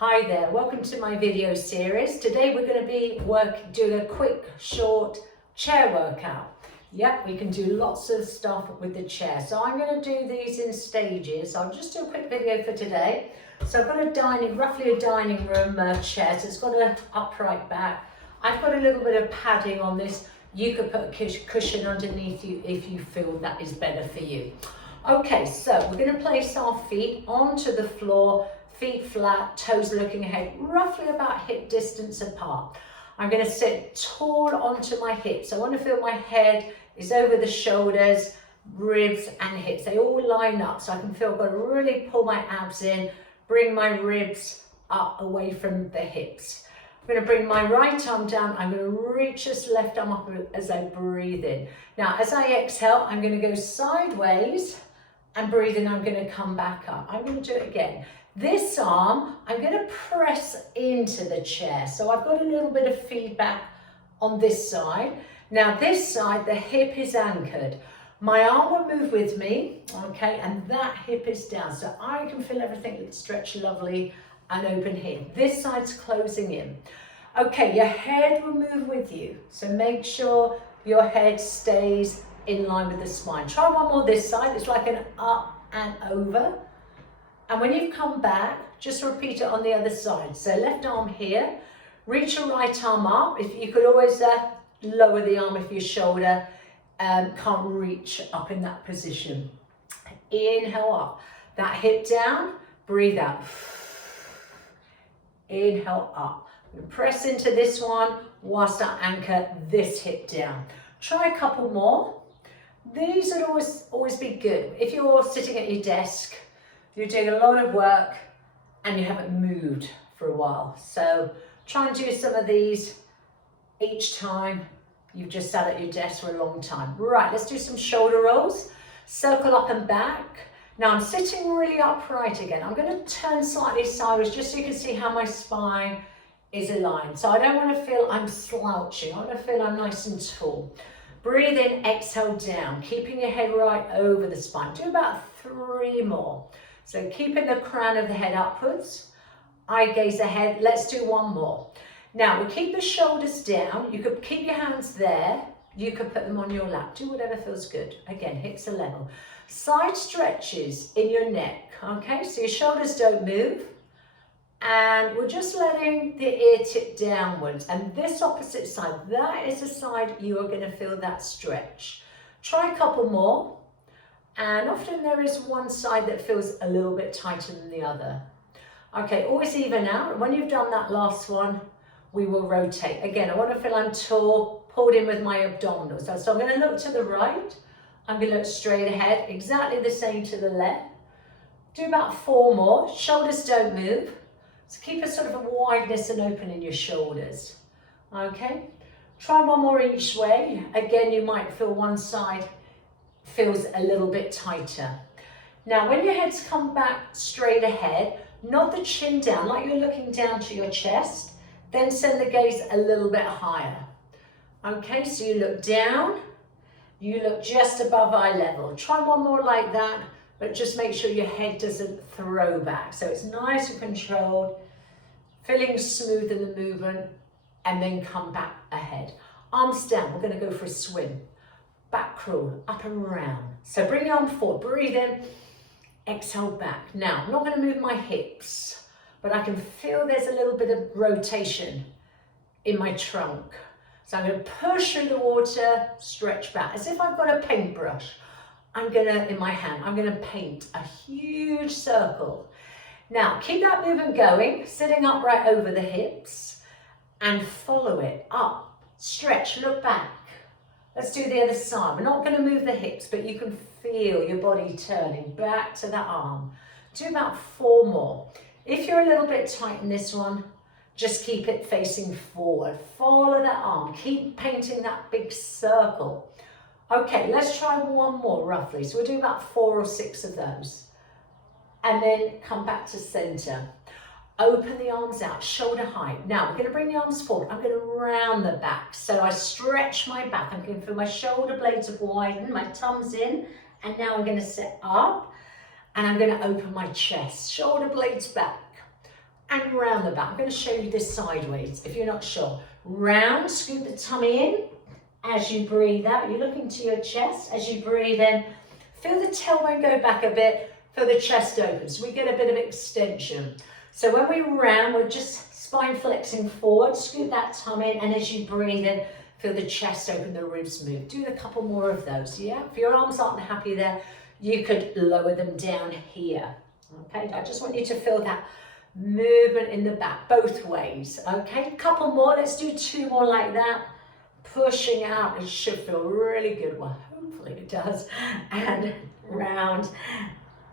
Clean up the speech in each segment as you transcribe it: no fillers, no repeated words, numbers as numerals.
Hi there, welcome to my video series. Today we're going to be doing a quick, short chair workout. Yep, we can do lots of stuff with the chair. So I'm going to do these in stages. I'll just do a quick video for today. So I've got roughly a dining room chair. So it's got an upright back. I've got a little bit of padding on this. You could put a cushion underneath you if you feel that is better for you. Okay, so we're going to place our feet onto the floor. Feet flat, toes looking ahead, roughly about hip distance apart. I'm going to sit tall onto my hips. I want to feel my head is over the shoulders, ribs and hips. They all line up so I can feel I've got to really pull my abs in, bring my ribs up away from the hips. I'm going to bring my right arm down. I'm going to reach this left arm up as I breathe in. Now, as I exhale, I'm going to go sideways and breathe in. I'm going to come back up. I'm going to do it again. This arm, I'm going to press into the chair. So I've got a little bit of feedback on this side. Now this side, the hip is anchored. My arm will move with me, okay, and that hip is down. So I can feel everything stretch lovely and open here. This side's closing in. Okay, your head will move with you. So make sure your head stays in line with the spine. Try one more this side. It's like an up and over. And when you've come back, just repeat it on the other side. So left arm here, reach your right arm up. If you could always lower the arm if your shoulder can't reach up in that position. Inhale up, that hip down, breathe out. Inhale up. Press into this one whilst I anchor this hip down. Try a couple more. These would always be good. If you're sitting at your desk, you're doing a lot of work and you haven't moved for a while. So try and do some of these each time you've just sat at your desk for a long time. Right, let's do some shoulder rolls. Circle up and back. Now I'm sitting really upright again. I'm going to turn slightly sideways just so you can see how my spine is aligned. So I don't want to feel I'm slouching. I want to feel I'm nice and tall. Breathe in, exhale down, keeping your head right over the spine. Do about 3 more. So keeping the crown of the head upwards, eye gaze ahead. Let's do 1 more. Now we'll keep the shoulders down. You could keep your hands there. You could put them on your lap. Do whatever feels good. Again, hips are level. Side stretches in your neck. Okay, so your shoulders don't move. And we're just letting the ear tip downwards. And this opposite side, that is the side you are going to feel that stretch. Try a couple more. And often there is one side that feels a little bit tighter than the other. Okay, always even out. When you've done that last one, we will rotate. Again, I want to feel I'm tall, pulled in with my abdominals. So I'm going to look to the right. I'm going to look straight ahead, exactly the same to the left. Do about 4 more. Shoulders don't move. So keep a sort of a wideness and open in your shoulders. Okay, try 1 more each way. Again, you might feel one side feels a little bit tighter. Now, when your head's come back straight ahead, nod the chin down like you're looking down to your chest, then send the gaze a little bit higher. Okay, so you look down, you look just above eye level. Try 1 more like that, but just make sure your head doesn't throw back. So it's nice and controlled, feeling smooth in the movement, and then come back ahead. Arms down, we're gonna go for a swim. Back crawl, up and round. So bring your arm forward, breathe in, exhale back. Now, I'm not going to move my hips, but I can feel there's a little bit of rotation in my trunk. So I'm going to push through the water, stretch back, as if I've got a paintbrush. In my hand, I'm going to paint a huge circle. Now, keep that movement going, sitting upright over the hips, and follow it up, stretch, look back. Let's do the other side. We're not going to move the hips, but you can feel your body turning back to that arm. Do about 4 more. If you're a little bit tight in this one, just keep it facing forward. Follow that arm. Keep painting that big circle. Okay, let's try 1 more roughly. So we'll do about 4 or 6 of those. And then come back to center. Open the arms out, shoulder height. Now, we're going to bring the arms forward. I'm going to round the back. So I stretch my back. I'm going to feel my shoulder blades have widened, my thumb's in, and now I'm going to sit up, and I'm going to open my chest. Shoulder blades back. and round the back. I'm going to show you this sideways if you're not sure. Round, scoop the tummy in as you breathe out. You're looking to your chest as you breathe in. Feel the tailbone go back a bit, feel the chest open. So we get a bit of extension. So when we round, we're just spine flexing forward, scoop that tummy in, and as you breathe in, feel the chest open, the ribs move. Do a couple more of those, yeah? If your arms aren't happy there, you could lower them down here. Okay, I just want you to feel that movement in the back, both ways. Okay, a couple more, let's do 2 more like that. Pushing out, it should feel really good. Well, hopefully it does. And round,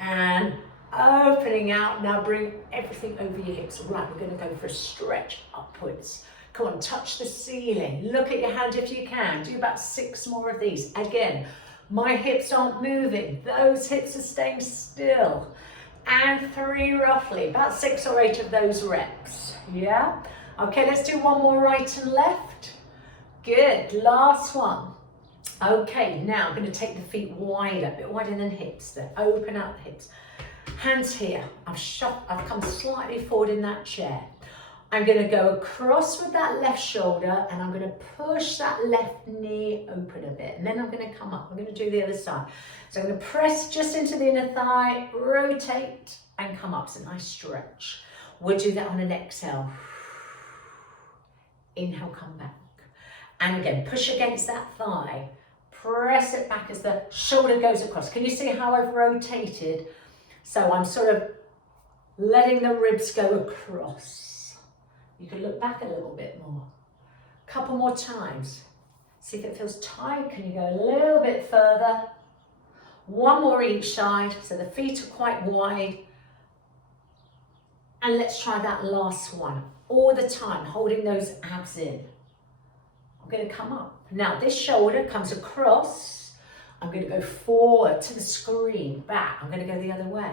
and opening out. Now bring everything over your hips. Right, we're going to go for a stretch upwards. Come on, touch the ceiling. Look at your hand if you can. Do about 6 more of these. Again, my hips aren't moving. Those hips are staying still. And 3 roughly, about 6 or 8 of those reps. Yeah? Okay, let's do 1 more right and left. Good, last one. Okay, now I'm going to take the feet wider, a bit wider than hips there. Open out the hips. Hands here. I've come slightly forward in that chair. I'm going to go across with that left shoulder and I'm going to push that left knee open a bit. And then I'm going to come up. I'm going to do the other side. So I'm going to press just into the inner thigh, rotate and come up. It's a nice stretch. We'll do that on an exhale. Inhale, come back. And again, push against that thigh. Press it back as the shoulder goes across. Can you see how I've rotated? So I'm sort of letting the ribs go across. You can look back a little bit more. Couple more times. See if it feels tight. Can you go a little bit further? 1 more each side. So the feet are quite wide. And let's try that last one. All the time, holding those abs in. I'm going to come up. Now this shoulder comes across. I'm going to go forward to the screen, back. I'm going to go the other way.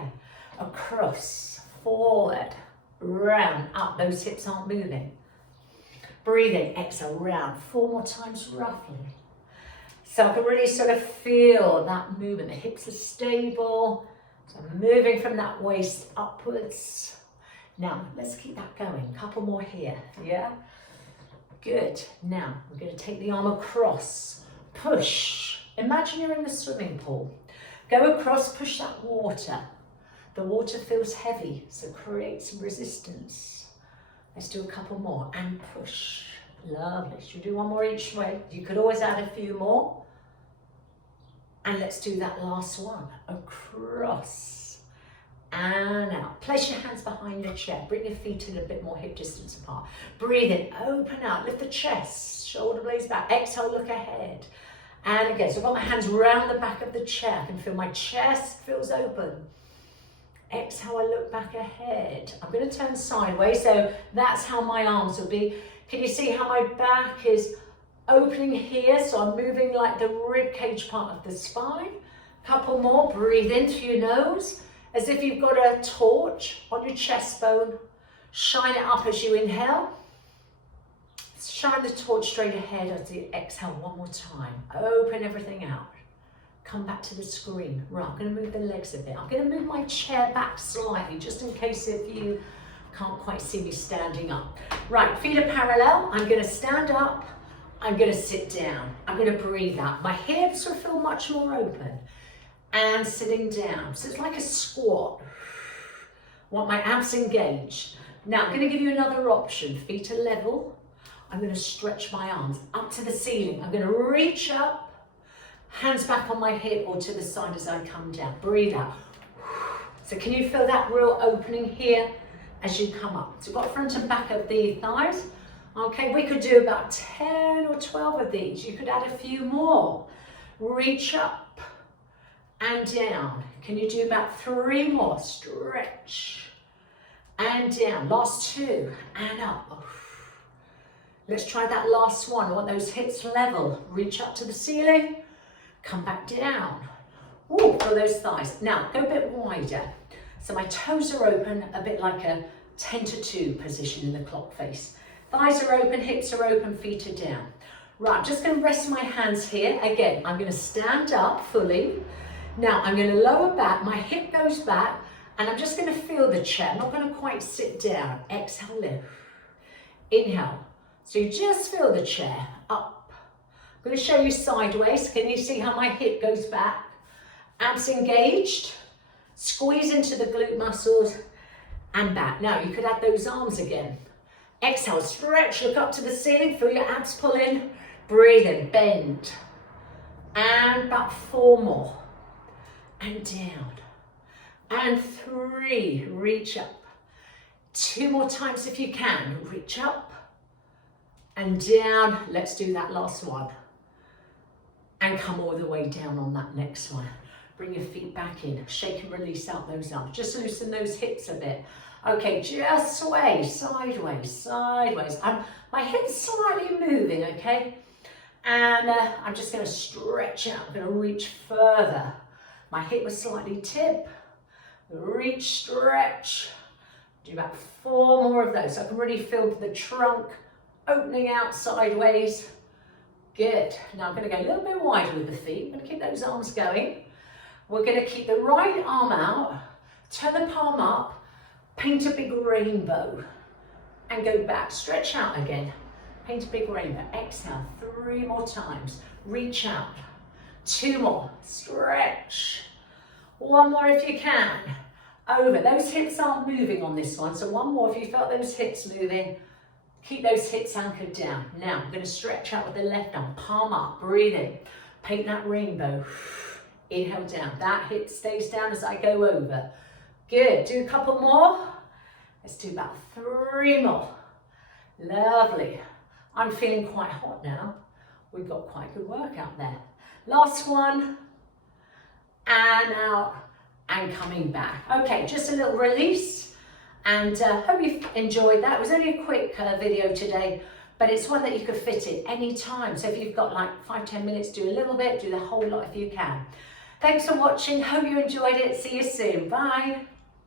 Across, forward, round, up. Those hips aren't moving. Breathing, exhale, round. 4 more times roughly. So I can really sort of feel that movement. The hips are stable. So I'm moving from that waist upwards. Now, let's keep that going. Couple more here, yeah? Good. Now, we're going to take the arm across. Push. Imagine you're in the swimming pool. Go across, push that water. The water feels heavy, so create some resistance. Let's do a couple more and push. Lovely. Should we do 1 more each way? You could always add a few more. And let's do that last one. Across and out. Place your hands behind your chair. Bring your feet in a bit more hip distance apart. Breathe in, open out, lift the chest, shoulder blades back. Exhale, look ahead. And again, so I've got my hands round the back of the chair. I can feel my chest feels open. Exhale, I look back ahead. I'm going to turn sideways, so that's how my arms will be. Can you see how my back is opening here? So I'm moving like the rib cage part of the spine. Couple more, breathe in through your nose, as if you've got a torch on your chest bone. Shine it up as you inhale. Shine the torch straight ahead as you exhale 1 more time. Open everything out. Come back to the screen. Right, I'm going to move the legs a bit. I'm going to move my chair back slightly, just in case if you can't quite see me standing up. Right, feet are parallel. I'm going to stand up. I'm going to sit down. I'm going to breathe out. My hips will feel much more open. And sitting down. So it's like a squat. Want my abs engaged. Now, I'm going to give you another option. Feet are level. I'm going to stretch my arms up to the ceiling. I'm going to reach up. Hands back on my hip or to the side as I come down. Breathe out. So can you feel that real opening here as you come up? So we've got front and back of the thighs. Okay, we could do about 10 or 12 of these. You could add a few more. Reach up and down. Can you do about 3 more? Stretch and down. Last 2 and up. Let's try that last one. I want those hips level. Reach up to the ceiling. Come back down. Ooh, for those thighs. Now, go a bit wider. So my toes are open, a bit like a 10 to 2 position in the clock face. Thighs are open, hips are open, feet are down. Right, I'm just going to rest my hands here. Again, I'm going to stand up fully. Now, I'm going to lower back. My hip goes back And I'm just going to feel the chair. I'm not going to quite sit down. Exhale, lift. Inhale. So you just feel the chair up. I'm going to show you sideways. Can you see how my hip goes back? Abs engaged. Squeeze into the glute muscles and back. Now you could add those arms again. Exhale, stretch, look up to the ceiling, feel your abs pull in. Breathe in, bend. And about 4 more. And down. And 3, reach up. 2 more times if you can. Reach up and down. Let's do that last one. And come all the way down on that next one. Bring your feet back in. Shake and release out those arms. Just loosen those hips a bit. Okay, just sway sideways, sideways. My head's slightly moving, okay? And I'm just going to stretch out. I'm going to reach further. My hip will slightly tip. Reach, stretch. Do about 4 more of those. I can really feel the trunk opening out sideways. Good. Now I'm going to go a little bit wider with the feet. I'm going to keep those arms going. We're going to keep the right arm out, turn the palm up, paint a big rainbow, and go back. Stretch out again. Paint a big rainbow. Exhale 3 more times. Reach out. 2 more. Stretch. 1 more if you can. Over. Those hips aren't moving on this one, so 1 more if you felt those hips moving. Keep those hips anchored down. Now I'm going to stretch out with the left arm. Palm up. Breathe in. Paint that rainbow. Inhale down. That hip stays down as I go over. Good. Do a couple more. Let's do about 3 more. Lovely. I'm feeling quite hot now. We've got quite a good workout there. Last one. And out. And coming back. Okay, just a little release. And hope you've enjoyed that. It was only a quick video today, but it's one that you could fit in any time. So if you've got like 5-10 minutes, do a little bit, do the whole lot if you can. Thanks for watching. Hope you enjoyed it. See you soon. Bye.